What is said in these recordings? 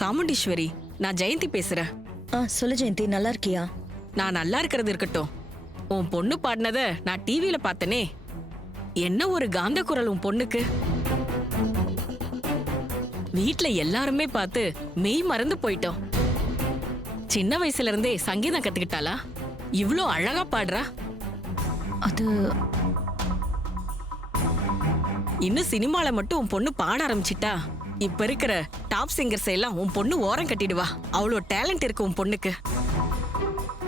சாமுண்டீஸ்வரி, நான் ஜெயந்தி பேசுறேன். சொல்லு ஜெயந்தி, நல்லா இருக்கியா? நான் நல்லா இருக்கிறது இருக்கட்டும், உன் பொண்ணு பாடினத நான் டிவியில பார்த்தனே, என்ன ஒரு காந்த குரல் உன் பொண்ணுக்கு. வீட்ல எல்லாருமே பார்த்து மெய் மறந்து போயிட்டோம். சின்ன வயசுல இருந்தே சங்கீதம் கத்துக்கிட்டாளா? இவ்ளோ அழகா பாடுறா. அது இன்னும் சினிமால மட்டும் உன் பொண்ணு பாட ஆரம்பிச்சிட்டா, இப்ப இருக்கிற டாப் சிங்கர்ஸ் எல்லாம் உன் பொண்ணு ஓரம் கட்டிடுவா. அவ்வளோ டேலண்ட் இருக்கு உன் பொண்ணுக்கு.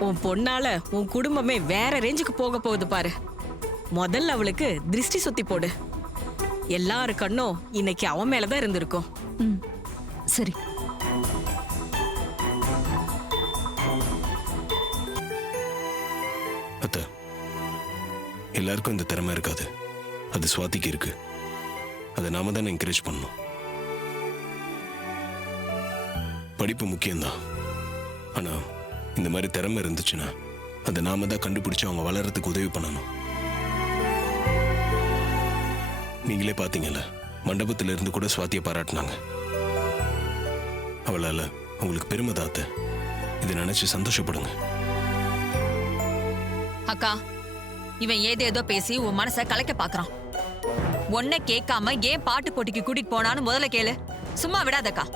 உன் பொண்ணால உன் குடும்பமே வேற ரேஞ்சுக்கு போக போகுது பாரு. முதல்ல அவளுக்கு திருஷ்டி சுத்தி போடு. எல்லாரு கண்ணும் இன்னைக்கு அவன் மேலதான் இருந்திருக்கும். சரி. அத்த, எல்லாருக்கும் இந்த திறமை இருக்காது, அது சுவாதிக்கு இருக்கு. அதை நாம தானே என்கரேஜ் பண்ணணும். படிப்பு முக்கியம்தான், ஆனா இந்த மாதிரி திறமை இருந்துச்சுன்னா அதை நாம தான் கண்டுபிடிச்சு அவங்க வளர்றதுக்கு உதவி பண்ணணும். நீங்களே பாத்தீங்கல்ல, மண்டபத்துல இருந்து கூட சுவாத்தியை பாராட்டினாங்க. அவளால உங்களுக்கு பெருமை தான் அத்தை. இதை நினைச்சு சந்தோஷப்படுங்க. அக்கா, இவன் ஏதேதோ பேசி உன் மனசை கலைக்க பாக்குறான். ஒன்ன கேட்காம ஏன் பாட்டு போட்டிக்கு கூட்டிட்டு போனான்னு முதல்ல கேளு. சும்மா விடாதக்கா.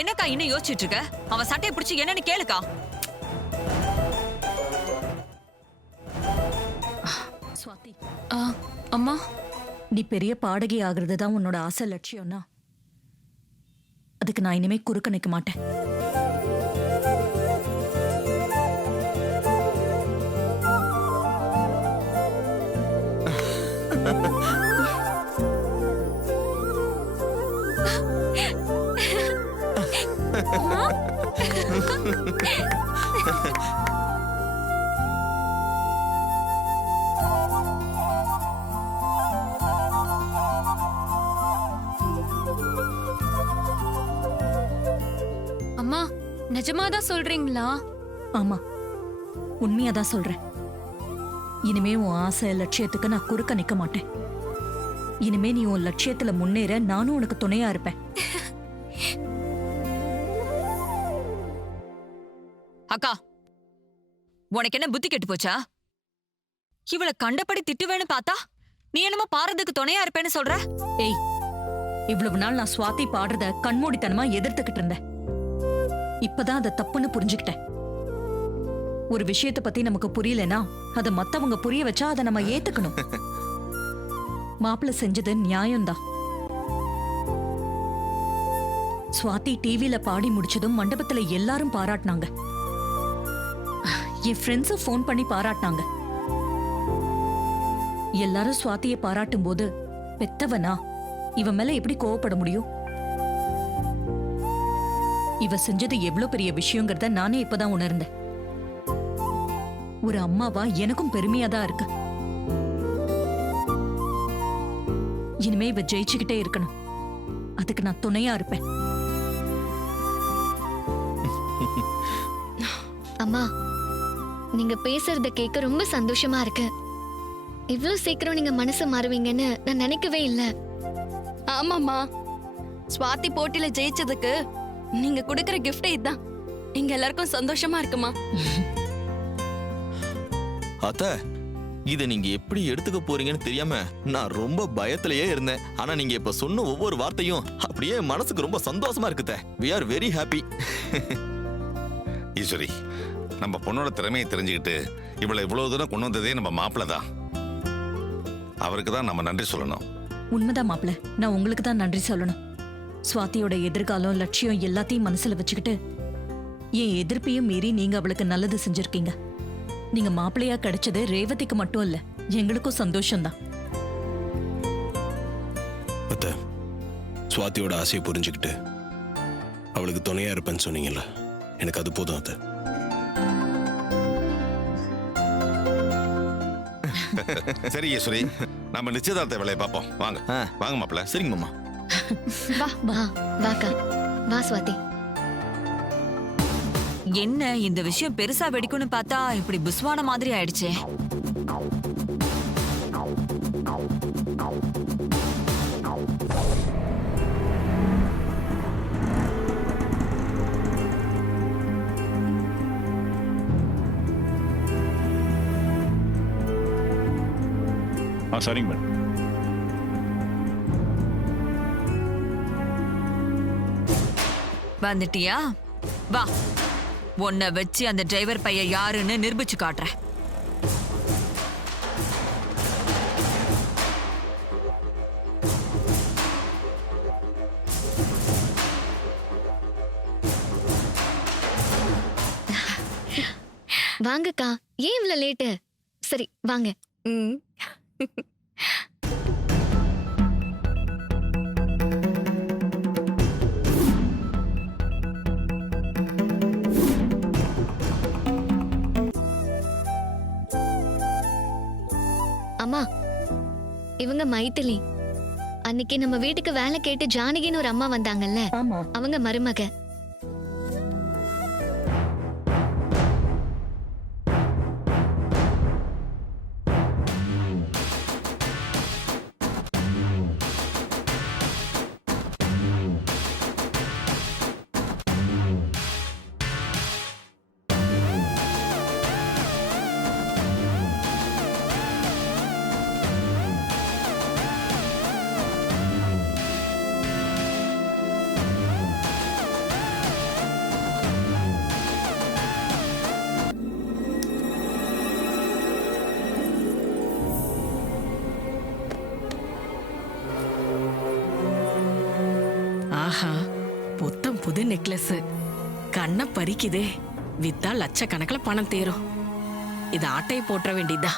என்னக்கா இன்னும் யோசிச்சுட்டு இருக்க? அவன் சட்டையை பிடிச்சு என்னன்னு கேளுக்கா. சுவாதி, அம்மா, நீ பெரிய பாடகி ஆகுறது தான் உன்னோட ஆசை லட்சியம்னா அதுக்கு நான் இனிமே குறுக்க நிற்க மாட்டேன். அம்மா, நிஜமாதான் சொல்றீங்களா? ஆமா, உண்மையாதான் சொல்றேன். இனிமே உன் ஆசை லட்சியத்துக்கு நான் குறுக்க நிக்க மாட்டேன். இனிமே நீ உன் லட்சியத்துல முன்னேற நானும் உனக்கு துணையா இருப்பேன். அக்கா, உனக்கு என்ன புத்தி கெட்டு போச்சா? இவளை கண்டபடி திட்டுவேன்னு பார்த்தா நீ என்னமோ பாரதுக்கு துணையா இருப்பேன்னு சொல்ற. ஏய், இவ்வளவு நாள் நான் சுவாதி பாடுறத கண்மூடித்தனமா எதிர்த்துக்கிட்டு இருந்தேன். இப்பதான் அதை தப்புன்னு புரிஞ்சுக்கிட்டேன். ஒரு விஷயத்தை பத்தி நமக்கு புரியலனா அதை மத்தவங்க புரிய வச்சா அதை நம்ம ஏத்துக்கணும். மாப்பிள்ள செஞ்சது நியாயம்தான். சுவாதி டிவில பாடி முடிச்சதும் மண்டபத்துல எல்லாரும் பாராட்டினாங்க. என் ஃப்ரெண்ட்ஸும் ஃபோன் பண்ணி பாராட்டினாங்க. எல்லாரும் சுவாதியை பாராட்டும் போது பெத்தவனா இவன் மேல எப்படி கோவப்பட முடியும்? இவ செஞ்சது எவ்வளவு பெரிய விஷயங்கிறத நானே இப்பதான் உணர்ந்தேன். ஒரு அம்மாவா எனக்கும் பெருமையா தான் இருக்கு. இனிமே இவ ஜெயிச்சுக்கிட்டே இருக்கணும். அதுக்கு நான் துணையா இருப்பேன். அம்மா, நீங்க பேசுறத கேட்க ரொம்ப சந்தோஷமா இருக்கு. இவ்வளவு சீக்கிரம் நீங்க மனசு மாறுவீங்கன்னு நான் நினைக்கவே இல்ல. ஆமாம்மா, சுவாதி போட்டியில ஜெயிச்சதுக்கு நீங்க கொடுக்கிற கிஃப்ட் இதுதான். எங்க எல்லாருக்கும் சந்தோஷமா இருக்குமா? அத்த, இதை நீங்க எப்படி எடுத்துக்க போறீங்கன்னு தெரியாம நான் ரொம்ப பயத்திலேயே இருந்தேன். ஆனா நீங்க இப்ப சொன்ன ஒவ்வொரு வார்த்தையும் அப்படியே மனசுக்கு ரொம்ப சந்தோஷமா இருக்குத. We are very happy. Eswari, நம்ம பொண்ணோட திறமையை தெரிஞ்சுக்கிட்டு இவளை இவ்வளவு தூரம் கொண்டு வந்ததே நம்ம மாப்பிள்ள தான். அவருக்கு தான் நம்ம நன்றி சொல்லணும். உண்மைதான் மாப்பிள்ள, நான் உங்களுக்கு தான் நன்றி சொல்லணும். சுவாதியோட எதிர்காலம் லட்சியம் எல்லாத்தையும் மனசுல வச்சுக்கிட்டு என் எதிர்ப்பையும் மீறி நீங்க அவளுக்கு நல்லது செஞ்சிருக்கீங்க. நீங்க மாப்பிள்ளையா கிடைச்சது ரேவதிக்கு மட்டும் இல்ல, எங்களுக்கும் சந்தோஷம்தான். அத்தை, சுவாதியோட ஆசையை புரிஞ்சுக்கிட்டு அவளுக்கு துணையா இருப்பேன்னு சொன்னீங்கல்ல, எனக்கு அது போதும் அத்தை. சரி ஈஸ்வரி, நம்ம நிச்சயதார்த்த வேலையை பார்ப்போம். வாங்க வாங்க மாப்பிள்ள. சரிங்க மாமா. வா வா வாக்கா, வா சுவாதி. என்ன இந்த விஷயம் பெருசா வெடிக்கும்னு பார்த்தா இப்படி புஸ்வான மாதிரி ஆயிடுச்சே. சரிங்க மேடம். வந்துட்டியா? வா, உன்னை வச்சு அந்த டிரைவர் பையன் யாருன்னு நிரூபிச்சு காட்டுறேன். வாங்கக்கா, ஏன் இவ்வளவு லேட்டு? சரி வாங்க. ம். அம்மா, இவங்க மைதிலி. அன்னைக்கு நம்ம வீட்டுக்கு வேலை கேட்டு ஜானகின்னு ஒரு அம்மா வந்தாங்கல்ல, ஆமா. அவங்க மருமக. ஆஹா, புத்தம் புது நெக்லஸ். கண்ணை பறிக்குதே. வித்தா லட்சக்கணக்கில் பணம் தேரும். இது ஆட்டையை போட்டுற வேண்டியதா.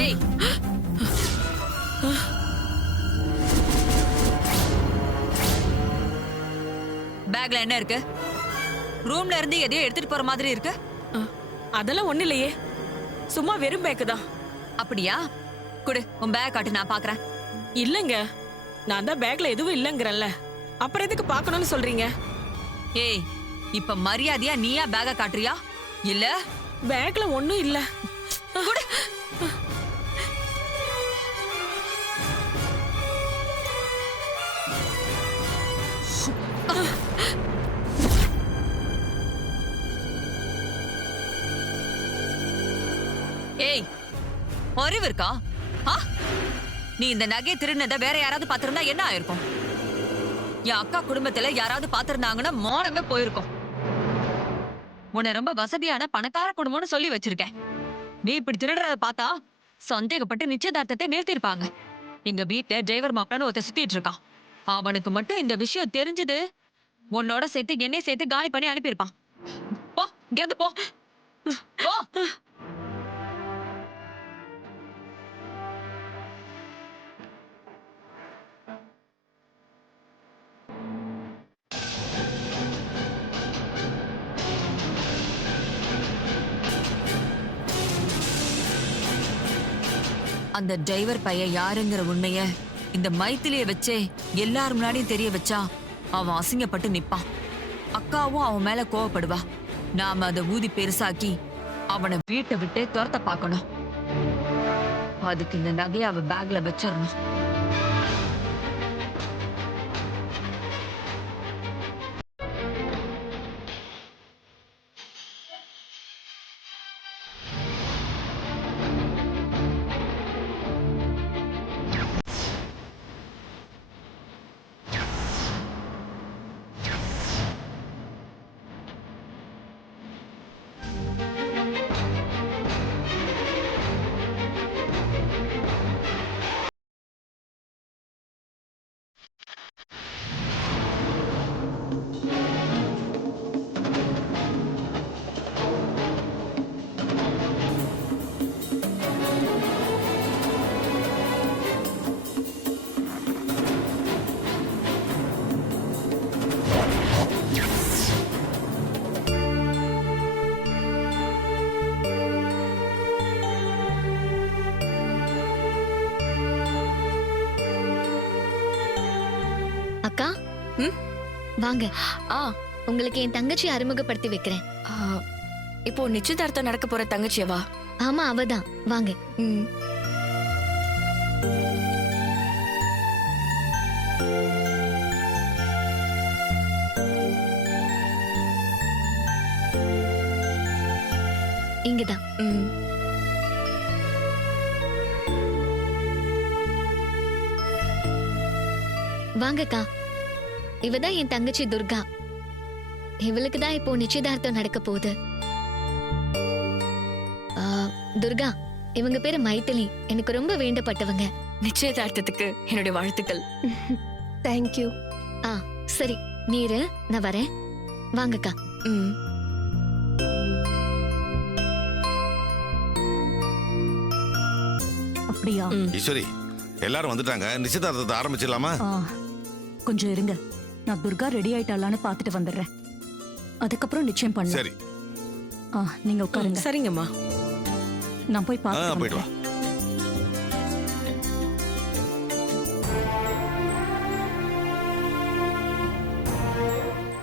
ஏய், பேக்ல என்ன இருக்கு? ரூம்ல இருந்து எதையோ எடுத்துட்டு போற மாதிரி இருக்கு. அதெல்லாம் ஒண்ணு இல்லையே, சும்மா வெறும் பேக்கு தான். அப்படியா? குடு, உன் பேக் காட்டு, நான் பாக்குறேன். இல்லங்க, நான் தான் பேக்ல எதுவும் இல்லங்கறல்ல. அப்புறம் எதுக்கு பார்க்கணும்னு சொல்றீங்க? ஏய், இப்ப மரியாதையா நீயா பேக காட்டுறியா இல்ல? பேக்ல ஒண்ணும் இல்ல. குடு. ஏய், அறிவு இருக்கா? ஆ? நீ இந்த நகை திருநத வேற யாராவது பாத்திருந்தா என்ன ஆயிருக்கும்? என் அக்கா குடும்பத்துல யாராவது பாத்திருந்தாங்கன்னா மானமே போயிருக்கும். உன்னை ரொம்ப வசதியான பணக்கார குடும்பம்னு சொல்லி வச்சிருக்கேன். நீ இப்படி திருடுறத பார்த்தா சந்தேகப்பட்டு நிச்சயதார்த்தத்தை நிறுத்திருப்பாங்க. எங்க வீட்டுல டிரைவர் மாப்பிளன்னு ஒருத்த சுத்திட்டு இருக்கான். அவனுக்கு மட்டும் இந்த விஷயம் தெரிஞ்சது, உன்னோட சேர்த்து என்னைய சேர்த்து காலி பண்ணி அனுப்பியிருப்பான். போ, இங்க போ. போ. அந்த டிரைவர் பையன் யாருங்கிற உண்மைய இந்த மைத்திலிய வச்சே எல்லாரும் முன்னாடியும் தெரிய வச்சா அவன் அசிங்கப்பட்டு நிப்பான். அக்காவும் அவன் மேல கோவப்படுவா. நாம அதை ஊதி பெருசாக்கி அவனை வீட்டை விட்டு துரத்த பார்க்கணும். அதுக்கு இந்த நகையை அவ பேக்ல வச்சிடணும். வாங்க ஆ உங்களுக்கு என் தங்கச்சி அறிமுகப்படுத்தி வைக்கிறேன். ஆ, இப்போ நிச்சயதார்த்தம் நடக்க போற தங்கச்சியவா? ஆமா, அவதான். வாங்க. ம். இங்கதான். ம். வாங்கக்கா. இவதான் என் தங்கச்சி துர்கா. இவளுக்கு தான் இப்போ நிச்சயதார்த்தம் நடக்க போகுது. ஆ, துர்கா, இவங்க பேரு மைதிலி. எனக்கு ரொம்ப வேண்டப்பட்டவங்க. நிச்சயதார்த்தத்துக்கு என்னுடைய வாழ்த்துக்கள். தேங்க்யூ. ஆ, சரி, நீரு, நான் வரேன். வாங்கக்கா. ம். அப்படியா? ஈஸ்வரி, எல்லாரும் வந்துட்டாங்க. நிச்சயதார்த்தத்தை ஆரம்பிச்சிடலாமா? ஆ, கொஞ்சம் இருங்க. நான் துர்கா ரெடி ஆயிட்டாளான்னு பார்த்துட்டு வந்துடுறேன். அதுக்கப்புறம் நிச்சயம் பண்ணலாம். சரி. நீங்க உட்காருங்க. சரிங்கம்மா. நான் போய் பார்த்துட்டு போயிட்டு வா. வந்துடுறேன்.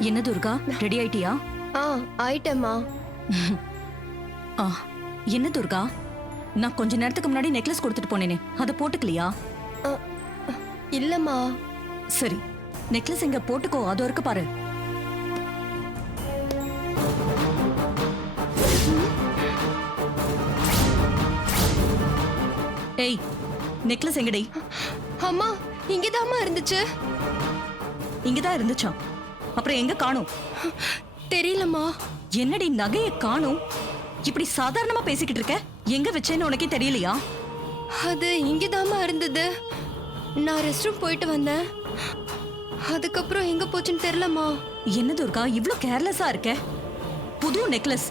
என்ன துர்கா, ரெடி ஆயிட்டியா? ஆயிட்டேம்மா. ஆ, என்ன துர்கா, நான் கொஞ்ச நேரத்துக்கு முன்னாடி நெக்லஸ் கொடுத்துட்டு போனேனே, அதை போட்டுக்கலையா? இல்லம்மா. சரி, நெக்லஸ் எங்க போட்டுக்கோ, அது இருக்கு பாரு. ஏய், நெக்லஸ் எங்கடி? அம்மா, இங்கதாம்மா இருந்துச்சு. இங்கதான் இருந்துச்சா? அப்புறம் எங்க காணோம்? தெரியலம்மா. என்னடி நகையை காணோம்? இப்படி சாதாரணமா பேசிக்கிட்டு இருக்க? எங்க வச்சேன்னு உனக்கே தெரியலையா? அது இங்கதாம்மா இருந்தது. நான் ரெஸ்ட் ரூம் போயிட்டு வந்தேன். அதுக்கப்புறம் எங்க போச்சுன்னு தெரியலம்மா. என்ன துர்கா, இவ்ளோ கேர்லெஸ்ஸா இருக்க? புது நெக்லஸ்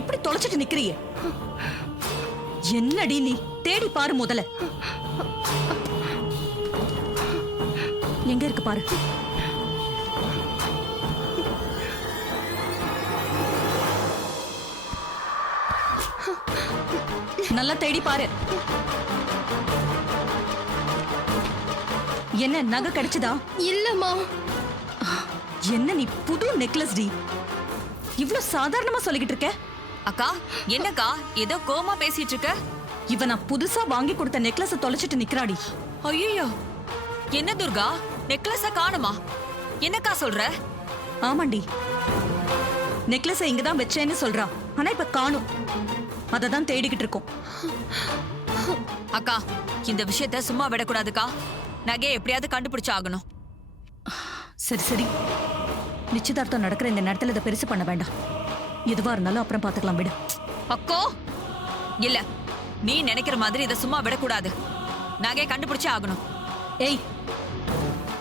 இப்படி தொலைச்சிட்டு நிக்கிறியே, என்னடி நீ? தேடி பாரு முதல்ல. எங்க இருக்கு பாரு. நல்லா தேடி பாரு. என்ன நகை கிடைச்சதா? இல்லம்மா. என்ன நீ புது நெக்லஸ் டி, இவ்ளோ சாதாரணமா சொல்லிக்கிட்டு இருக்க? அக்கா, என்னக்கா ஏதோ கோமா பேசிட்டு இருக்க? இவ நான் புதுசா வாங்கி கொடுத்த நெக்லஸ் தொலைச்சிட்டு நிக்கிறாடி. ஐயோ, என்ன துர்கா, நெக்லஸ காணுமா? என்னக்கா சொல்ற? ஆமாண்டி, நெக்லஸ இங்கதான் வச்சேன்னு சொல்றா. ஆனா இப்ப காணும். அததான் தேடிக்கிட்டு இருக்கோம். அக்கா, இந்த விஷயத்த சும்மா விடக்கூடாதுக்கா. நகையை எப்படியாவது கண்டுபிடிச்சு ஆகணும். சரி சரி, நிச்சயதார்த்தம் நடக்கிற இந்த நேரத்துல இதை பெருசு பண்ண வேண்டாம். எதுவா இருந்தாலும் அப்புறம் பாத்துக்கலாம், விடு. அக்கோ, இல்ல, நீ நினைக்கிற மாதிரி இதை சும்மா விடக்கூடாது. நகையை கண்டுபிடிச்சு ஆகணும். ஏய்,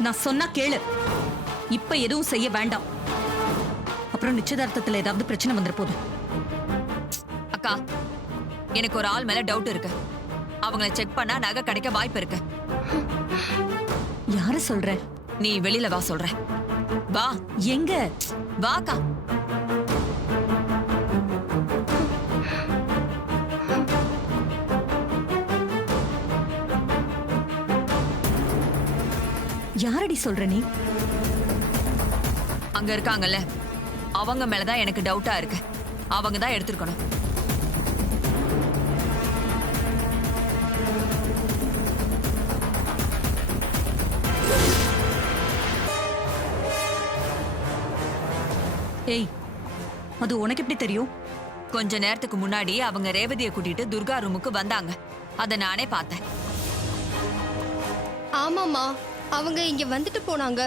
நான் சொன்னா கேளு. இப்ப எதுவும் செய்ய வேண்டாம். அப்புறம் நிச்சயதார்த்தத்துல ஏதாவது பிரச்சனை வந்துட போகுது. அக்கா, எனக்கு ஒரு ஆள் மேல டவுட் இருக்கு. அவங்கள செக் பண்ணா நகை கிடைக்க வாய்ப்பு இருக்கு. யார சொல்ற? நீ வெளியில வா, சொல்ற. வா. எங்க? வாக்கா. யாரடி சொல்ற நீ? அங்க இருக்காங்கல்ல, அவங்க மேலதான் எனக்கு டவுட்டா இருக்கு. அவங்க தான் எடுத்திருக்கணும். ஏய், அது உனக்கு எப்படி தெரியும்? கொஞ்ச நேரத்துக்கு முன்னாடி அவங்க ரேவதியை கூட்டிட்டு துர்கா ரூமுக்கு வந்தாங்க. அத நானே பார்த்தேன். ஆமாம்மா, அவங்க இங்க வந்துட்டு போனாங்க.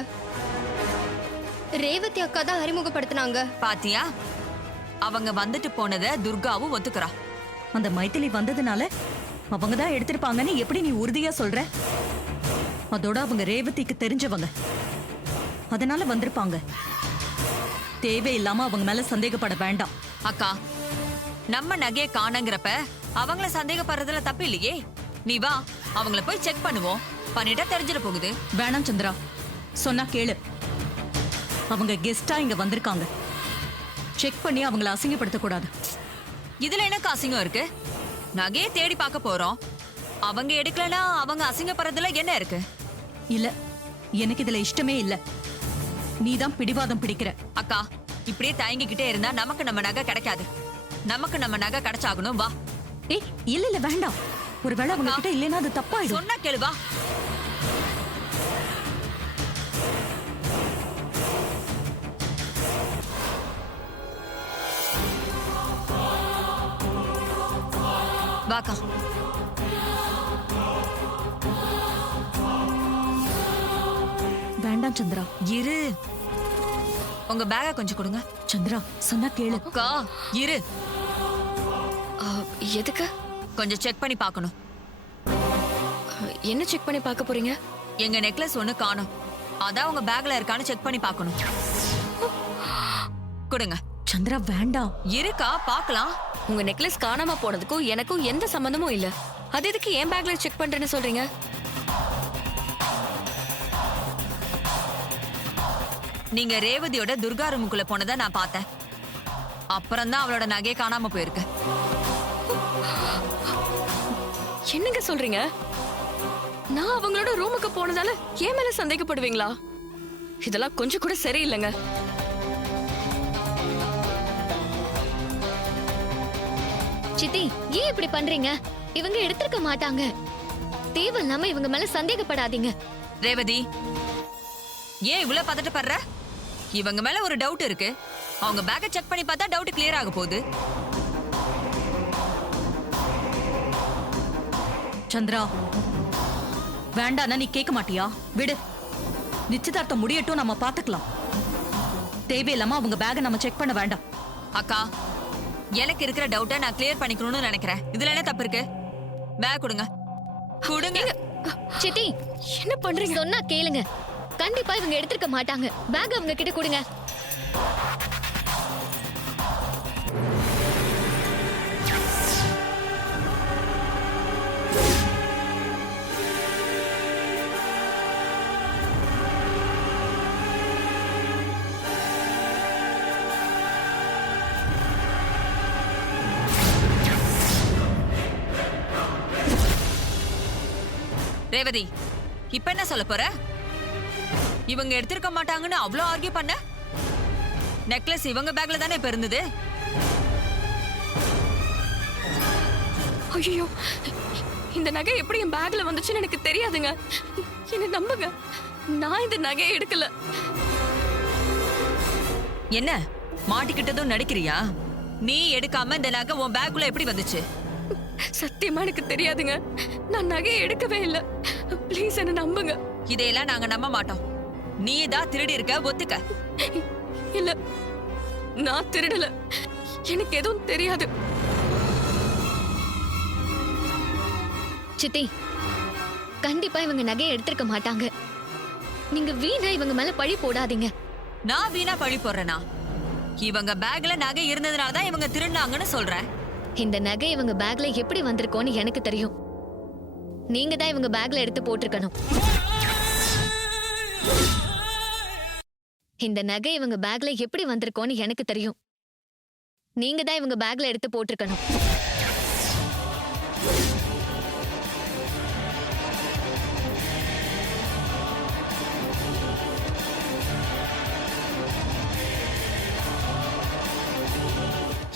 ரேவதி அக்கா தான் அறிமுகப்படுத்தினாங்க. பாத்தியா, அவங்க வந்துட்டு போனத துர்காவும் ஒத்துக்கிறா. அந்த மைதிலி வந்ததுனால அவங்க தான் எடுத்திருப்பாங்கன்னு எப்படி நீ உறுதியா சொல்ற? அதோட அவங்க ரேவதிக்கு தெரிஞ்சவங்க, அதனால வந்திருப்பாங்க. தேவையில்லாம அவங்க மேல சந்தேகப்பட வேண்டாம். அக்கா, நம்ம நகையை காணங்கிறப்ப அவங்கள சந்தேகப்படுறதுல தப்பு இல்லையே. நீ வா, அவங்கள போய் செக் பண்ணுவோம். பண்ணிட்டா தெரிஞ்சிட போகுது. வேணாம் சந்திரா, சொன்னா கேளு. அவங்க கெஸ்டா இங்க வந்திருக்காங்க. செக் பண்ணி அவங்கள அசிங்கப்படுத்த கூடாது. இதுல எனக்கு அசிங்கம் இருக்கு? நகையை தேடி பார்க்க போறோம். அவங்க எடுக்கலனா அவங்க அசிங்கப்படுறதுல என்ன இருக்கு? இல்ல, எனக்கு இதுல இஷ்டமே இல்ல. நீதான் பிடிவாதம் பிடிக்கிற. அக்கா இப்படியே தயங்கிக்கிட்டே இருந்தா நமக்கு நம்ம நகை கிடைக்காது. நமக்கு நம்ம நகை கிடைச்சாகணும். வா. ஏய் இல்ல வேண்டாம். ஒருவேளை அவங்க கிட்ட இல்லைன்னா அது தப்பாயிடும். சொன்னா கேளு, வா. வாக்கா. வேண்டாம் சந்திரா. இரு, உங்க பேக கொஞ்சம் கொடுங்க. சந்திரா சொன்னா கேளு. அக்கா இரு, எதுக்கு? கொஞ்சம் செக் பண்ணி பார்க்கணும். என்ன செக் பண்ணி பார்க்க போறீங்க? எங்க நெக்லஸ் ஒண்ணு காணோம். அதான் உங்க பேக்ல இருக்கான்னு செக் பண்ணி பார்க்கணும். கொடுங்க. சந்திரா வேண்டாம். இருக்கா பார்க்கலாம். உங்க நெக்லஸ் காணாம போனதுக்கும் எனக்கும் எந்த சம்பந்தமும் இல்ல. அது எதுக்கு என் பேக்ல செக் பண்றேன்னு சொல்றீங்க? நீங்க ரேவதியோட துர்கா ரூமுக்குள்ள போனதை நான் பார்த்தேன். அப்புறம் தான் அவளோட நகை காணாம போயிருக்கு. என்னங்க சொல்றீங்க? நான் அவங்களோட ரூமுக்கு போனதால ஏன் மேல சந்தேகப்படுவீங்களா? இதெல்லாம் கொஞ்சம் கூட சரியில்லைங்க. சித்தி ஏன் இப்படி பண்றீங்க? இவங்க எடுத்திருக்க மாட்டாங்க. தேவையில்லாம இவங்க மேல சந்தேகப்படாதீங்க. ரேவதி, ஏன் இவ்வளவு பதட்டப்படுற? இவங்க மேல ஒரு டவுட் இருக்கு. அவங்க பேக்கை செக் பண்ணி பார்த்தா டவுட் கிளியர் ஆக போகுது. சந்திரா வேண்டான்னா நீ கேட்க மாட்டியா? விடு, நிச்சயதார்த்தம் முடியட்டும், நம்ம பாத்துக்கலாம். தேவையில்லாம அவங்க பேக நம்ம செக் பண்ண வேண்டாம். அக்கா, எனக்கு இருக்கிற டவுட்டை நான் கிளியர் பண்ணிக்கணும்னு நினைக்கிறேன். இதுல என்ன தப்பு இருக்கு? பேக் கொடுங்க. கொடுங்க. சித்தி என்ன பண்றீங்க? சொன்னா கேளுங்க. கண்டிப்பா இவங்க எடுத்திருக்க மாட்டாங்க. பேக் அவங்க கிட்ட கொடுங்க. ரேவதி, இப்ப என்ன சொல்ல போற? இவங்க எடுத்திருக்க மாட்டாங்கன்னு அவ்வளோ ஆர்கியூ பண்ண? நெக்லஸ் இவங்க பேக்ல தானே இப்ப இருந்தது. ஐயோ, இந்த நகை எப்படி என் பேக்ல வந்துச்சுன்னு எனக்கு தெரியாதுங்க. என்ன நம்புங்க, நான் இந்த நகையை எடுக்கல. என்ன மாட்டிக்கிட்டதும் நடிக்கிறியா? நீ எடுக்காம இந்த நகை உன் பேக்குள்ள எப்படி வந்துச்சு? சத்தியமா எனக்கு தெரியாதுங்க. நான் நகையை எடுக்கவே இல்லை. ப்ளீஸ் என்ன நம்புங்க. இதையெல்லாம் நாங்க நம்ப மாட்டோம். நீ தான் திருடி இருக்க, ஒத்துக்க. இல்ல, நான் திருடல. எனக்கு எதுவும் தெரியாது. சித்தி கண்டிப்பா இவங்க நகையை எடுத்திருக்க மாட்டாங்க. நீங்க வீணா இவங்க மேல பழி போடாதீங்க. நான் வீணா பழி போடுறேனா? இவங்க பேக்ல நகை இருந்ததுனாலதான் இவங்க திருடினாங்கன்னு சொல்றேன். இந்த நகை இவங்க பேக்ல எப்படி வந்திருக்கோன்னு எனக்கு தெரியும். நீங்க தான் இவங்க பேக்ல எடுத்து போட்டிருக்கணும். இந்த நகை இவங்க பேக்ல எப்படி வந்திருக்கோன்னு எனக்கு தெரியும். நீங்க தான் இவங்க பேக்ல எடுத்து போட்டிருக்கணும்.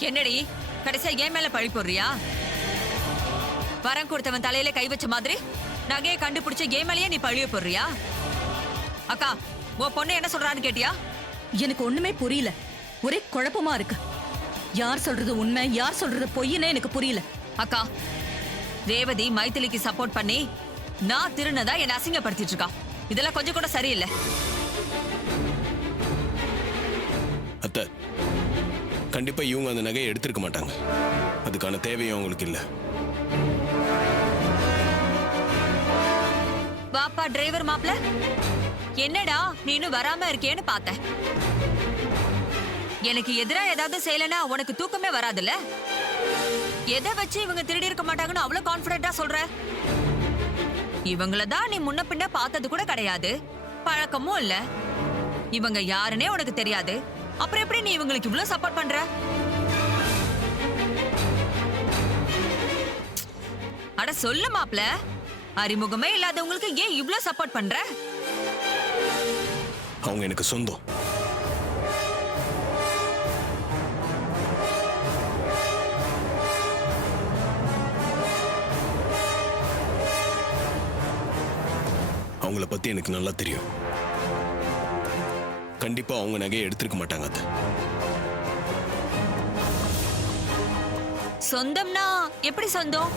என்னடி கடைசியா ஏன் மேல பழி போடுறியா? வரம் கொடுத்தவன் தலையில கை வச்ச மாதிரி நகையை கண்டுபிடிச்ச ஏன் மேலேயே நீ பழிய போடுறியா? அக்கா, உன் பொண்ணு என்ன சொல்றான்னு கேட்டியா? எனக்கு ஒண்ணுமே புரியல. ஒரே குழப்பமா இருக்கு. யார் சொல்றது உண்மை, யார் சொல்றது பொய்ன்னு எனக்கு புரியல. அக்கா, ரேவதி மைத்திலிக்கு சப்போர்ட் பண்ணி நான் திருநதா என்ன அசிங்கப்படுத்திட்டு இருக்கா. இதெல்லாம் கொஞ்சம் கூட சரியில்லை. அத்தை, கண்டிப்பா இவங்க அந்த நகையை எடுத்திருக்க மாட்டாங்க. அதுக்கான தேவையும் அவங்களுக்கு இல்ல. வாப்பா டிரைவர் மாப்ள, என்னடா நீ இன்னும் வராம இருக்கேன்னு பார்த்தேன். எனக்கு எதிரா ஏதாவது செய்யலனா உனக்கு தூக்கமே வராதுல்ல? எதை வச்சு இவங்க திருடி இருக்க மாட்டாங்கன்னு அவ்வளவு கான்பிடென்ட்டா சொல்ற? இவங்கள தான் நீ முன்ன பின்ன பார்த்தது கூட கிடையாது, பழக்கமும் இல்ல. இவங்க யாருன்னே உனக்கு தெரியாது. அப்புறம் எப்படி நீ இவங்களுக்கு இவ்வளவு சப்போர்ட் பண்ற? அட சொல்லு மாப்ள, அறிமுகமே இல்லாதவங்களுக்கு ஏன் இவ்வளவு சப்போர்ட் பண்ற? அவங்க எனக்கு சொந்தம். அவங்கள பத்தி எனக்கு நல்லா தெரியும். கண்டிப்பா அவங்க நகையை எடுத்திருக்க மாட்டாங்க. அத்தை, சொந்தம்னா எப்படி சொந்தம்?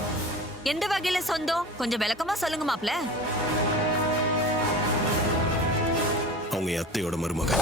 எந்த வகையில சொந்தம்? கொஞ்சம் விளக்கமா சொல்லுங்க மாப்ள. அவங்க என் அத்தையோட மருமக.